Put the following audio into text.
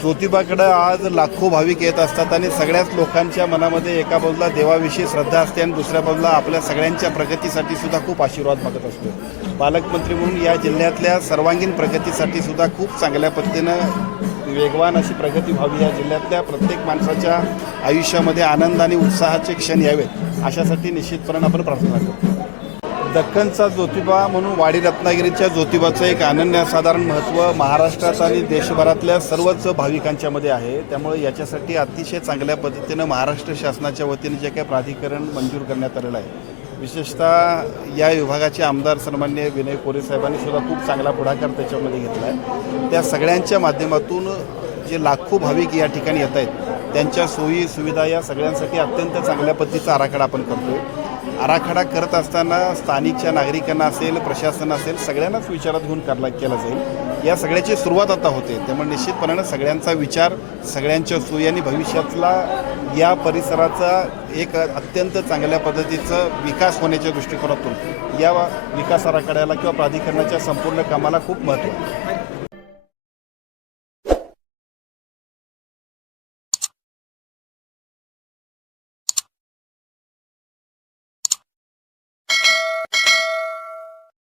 ज्योतिबाकडं आज लाखो भाविक येत असतात आणि सगळ्याच लोकांच्या मनामध्ये एका बाजूला देवाविषयी श्रद्धा असते आणि दुसऱ्या बाजूला आपल्या सगळ्यांच्या प्रगतीसाठी सुद्धा खूप आशीर्वाद मागत असतो. पालकमंत्री म्हणून या जिल्ह्यातल्या सर्वांगीण प्रगतीसाठी सुद्धा खूप चांगल्या पद्धतीनं वेगवान अशी प्रगती व्हावी. या जिल्ह्यातल्या प्रत्येक माणसाच्या आयुष्यामध्ये आनंद आणि उत्साहाचे क्षण यावेत. अशासाठी निश्चितपणे आपण प्रार्थना करतो. दख्खनचा ज्योतिबा म्हणून वाडी रत्नागिरीच्या ज्योतिबाचं एक अनन्यसाधारण महत्त्व महाराष्ट्रात आणि देशभरातल्या सर्वच भाविकांच्यामध्ये आहे. त्यामुळे याच्यासाठी अतिशय चांगल्या पद्धतीनं महाराष्ट्र शासनाच्या वतीने जे काही प्राधिकरण मंजूर करण्यात आलेलं आहे. विशेषतः या विभागाचे आमदार सन्मान्य विनय कोरे साहेबांनी सुद्धा खूप चांगला पुढाकार त्याच्यामध्ये घेतला आहे त्या सगळ्यांच्या माध्यमातून जे लाखो भाविक या ठिकाणी येत आहेत त्यांच्या सोयी सुविधा या सगळ्यांसाठी अत्यंत चांगल्या पद्धतीचा आराखडा आपण करतोय. आराखडा करत असताना स्थानिकच्या नागरिकांना असेल प्रशासन असेल सगळ्यांनाच विचारात घेऊन करला केला जाईल. या सगळ्याची सुरुवात आता होते. त्यामुळे निश्चितपणानं सगळ्यांचा विचार सगळ्यांच्या सोयी आणि भविष्यातला या परिसराचा एक अत्यंत चांगल्या पद्धतीचं विकास होण्याच्या दृष्टिकोनातून या विकास आराखड्याला किंवा प्राधिकरणाच्या संपूर्ण कामाला खूप महत्त्व आहे.